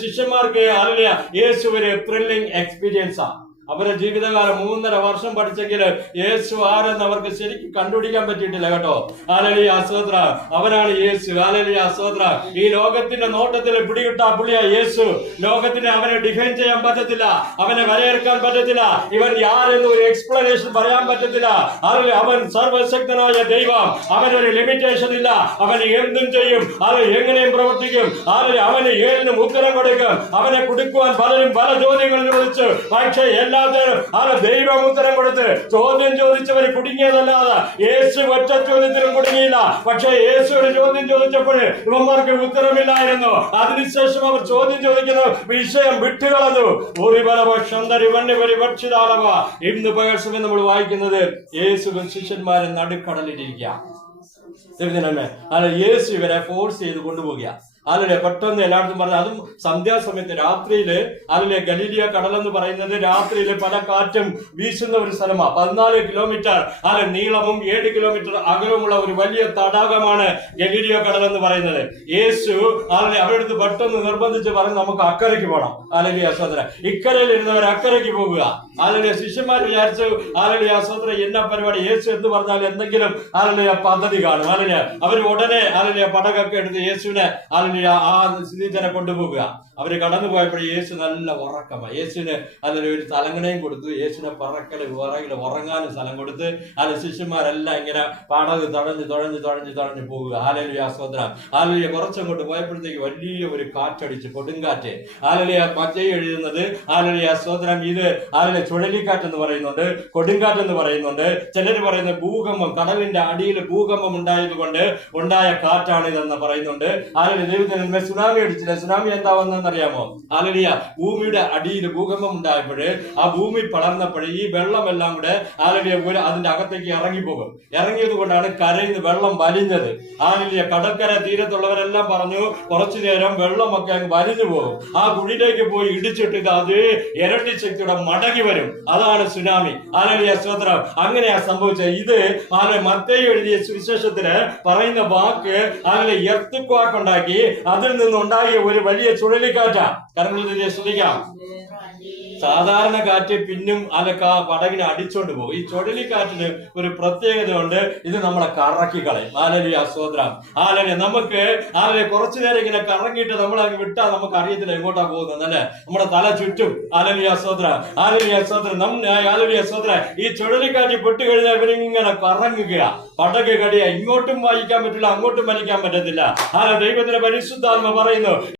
ശിഷ്യന്മാർക്ക് യേശു ഒരു ത്രില്ലിംഗ് എക്സ്പീരിയൻസാ. അവരുടെ ജീവിതകാലം 3.5 വർഷം പഠിച്ചെങ്കിൽ യേശു ആരെന്ന് അവർക്ക് ശരിക്കും കണ്ടുപിടിക്കാൻ പറ്റിയിട്ടില്ല കേട്ടോ. ഹല്ലേലൂയ സ്തോത്ര. അവനാണ് യേശു. ഹല്ലേലൂയ സ്തോത്ര. ഈ ലോകത്തിന്റെ നോട്ടത്തിൽ പിടികിട്ട പുള്ളിയ യേശു. ലോകത്തിന് അവനെ ഡിഫൈൻ ചെയ്യാൻ പറ്റത്തില്ല, അവനെ വരയേൽക്കാൻ പറ്റത്തില്ല, ഇവൻ യാരെന്ന് ഒരു എക്സ്പ്ലനേഷൻ പറയാൻ പറ്റത്തില്ല. അവൻ സർവശക്തനായ ദൈവം, അവനൊരു ലിമിറ്റേഷൻ ഇല്ല, അവൻ എന്തും ചെയ്യും, അവൻ എങ്ങനെയും പ്രവർത്തിക്കും. അവന് ഏതിനും ഉത്തരം കൊടുക്കും. അവനെ കൊടുക്കുവാൻ പലരും പല ചോദ്യങ്ങൾ ചോദിച്ചു, പക്ഷേ ദൈവം ഉത്തരം കൊടുത്ത് ചോദ്യം ചോദിച്ചവര് കുടുങ്ങിയതല്ലാതെ യേശു ഒറ്റ ചോദ്യത്തിലും കുടുങ്ങിയില്ല. പക്ഷേ യേശു ഒരു ചോദ്യം ചോദിച്ചപ്പോൾ ഇവന്മാർക്ക് ഉത്തരമില്ലായിരുന്നു. അതിനുശേഷം അവർ ചോദ്യം ചോദിക്കുന്ന വിഷയം വിട്ടുകളഞ്ഞു. ഇന്ന് പകർച്ചമേ നമ്മൾ വായിക്കുന്നത് യേശുവും ശിഷ്യന്മാരും നടുക്കടലിലിരിക്കുക. യേശു ഇവരെ ഫോഴ്സ് ചെയ്ത് കൊണ്ടുപോകുക. അല്ലെ പെട്ടെന്ന് എല്ലായിടത്തും പറഞ്ഞു. അതും സന്ധ്യാസമയത്ത് രാത്രിയില് ഗലീലിയ കടലെന്ന് പറയുന്നത് രാത്രിയില് പല കാറ്റും വീശുന്ന ഒരു സ്ഥലമാണ്. 14 കിലോമീറ്റർ നീളവും 7 കിലോമീറ്റർ അകലവുമുള്ള ഒരു വലിയ തടാകമാണ് ഗലീലിയ കടൽ എന്ന് പറയുന്നത്. യേശു അവരെടുത്ത് പെട്ടെന്ന് നിർബന്ധിച്ച് പറഞ്ഞു, നമുക്ക് അക്കരയ്ക്ക് പോകണം. ഹല്ലേലൂയ സ്തോത്രം. ഇക്കരയിൽ ഇരുന്നവർ അക്കരയ്ക്ക് പോകുക. ഹല്ലേലൂയ. ശിഷ്യന്മാർ വിചാരിച്ചു, ഹല്ലേലൂയ സ്തോത്രം, എന്നാ പരിപാടി, യേശു എന്ന് പറഞ്ഞാൽ എന്തെങ്കിലും പദ്ധതി കാണും. ഹല്ലേലൂയ. അവർ ഉടനെ പടകൊക്കെ എടുത്ത് യേശുവിനെ ആ സ്ഥിതിനെ കൊണ്ടുപോകുക. അവര് കടന്നു പോയപ്പോൾ യേശു നല്ല ഉറക്കമാണ്. യേശുവിന് ഒരു തലങ്ങണയും കൊടുത്തു. യേശുവിനെ പുറകില് ഉറങ്ങാനും സ്ഥലം കൊടുത്ത് ശിഷ്യന്മാരെല്ലാം ഇങ്ങനെ പടക് തുഴഞ്ഞു പോകുക. ഹല്ലേലൂയ സ്തോത്രം. ഹല്ലേലൂയ. കുറച്ചങ്ങോട്ട് പോയപ്പോഴത്തേക്ക് വലിയ ഒരു കാറ്റടിച്ച്, കൊടുങ്കാറ്റ്. ഹല്ലേലൂയ. മറ്റേ എഴുതുന്നത് ഹല്ലേലൂയ സ്തോത്രം, ഇത് ചുഴലിക്കാറ്റ് എന്ന് പറയുന്നുണ്ട്, കൊടുങ്കാറ്റ് എന്ന് പറയുന്നുണ്ട്. ചിലർ പറയുന്നത് ഭൂകമ്പം, കടലിന്റെ അടിയിൽ ഭൂകമ്പം ഉണ്ടായത് കൊണ്ട് ഉണ്ടായ കാറ്റാണ് ഇതെന്ന് പറയുന്നുണ്ട്. ദൈവത്തിന് സുനാമി അടിച്ചില്ല. സുനാമി എന്താ വന്നെന്നറിയാമോ? ഹല്ലേലൂയ. ഭൂമിയുടെ അടിയിൽ ഭൂകമ്പം ഉണ്ടായപ്പോൾ ആ ഭൂമി പടർന്നപ്പോൾ ഈ വെള്ളമെല്ലാം കൂടെ ഹല്ലേലൂയ അതിന്റെ അകത്തേക്ക് ഇറങ്ങിപ്പോകും. ഇറങ്ങിയത് കൊണ്ടാണ് കരയിൽ നിന്ന് വെള്ളം വലിഞ്ഞത്. ഹല്ലേലൂയ. കടൽക്കര തീരത്തുള്ളവരെല്ലാം പറഞ്ഞു, കുറച്ചു നേരം വെള്ളമൊക്കെ അങ്ങ് വലിഞ്ഞു പോകും, ആ കുഴിയിലേക്ക് പോയി ഇടിച്ചിട്ട് ഇത് അതേ ഇരട്ടി ശക്തിയുടെ മടങ്ങി വരും. അതാണ് സുനാമി. ഹല്ലേലൂയ സ്തോത്രം. അങ്ങനെയാ സംഭവിച്ചത്. ഇത് മത്തായി എഴുതിയ സുവിശേഷത്തിന് പറയുന്ന വാക്ക് എർത്ത് ഉണ്ടാക്കി, അതിൽ നിന്നുണ്ടാകിയ ഒരു വലിയ ചുഴലിക്കാറ്റാ. കരങ്ങളിൽ ശ്രദ്ധിക്കാം. സാധാരണ കാറ്റ് പിന്നും പടകിനെ അടിച്ചോണ്ട് പോകും. ഈ ചുഴലിക്കാറ്റിന് ഒരു പ്രത്യേകത ഉണ്ട്, ഇത് നമ്മളെ കറക്കി കളയും. ഹല്ലേലൂയ സ്തോത്രം. ഹല്ലേലൂയ. നമുക്ക് കുറച്ചു നേരം ഇങ്ങനെ കറങ്ങിയിട്ട് നമ്മളെ വിട്ടാൽ നമുക്ക് അറിയത്തില്ല എങ്ങോട്ടാ പോകുന്നത് അല്ലെ, നമ്മുടെ തല ചുറ്റും. ഹല്ലേലൂയ സ്തോത്രം. ഹല്ലേലൂയ സ്തോത്രം. ഹല്ലേലൂയ സ്തോത്രം. ഈ ചുഴലിക്കാറ്റ് പൊട്ടി കഴിഞ്ഞാൽ ഇവരിങ്ങനെ കറങ്ങുക, പടക് കടിയ, ഇങ്ങോട്ടും വായിക്കാൻ പറ്റില്ല, അങ്ങോട്ടും വലിക്കാൻ പറ്റത്തില്ല. ദൈവത്തിന്റെ പരിശുദ്ധാത്മ പറയുന്നു,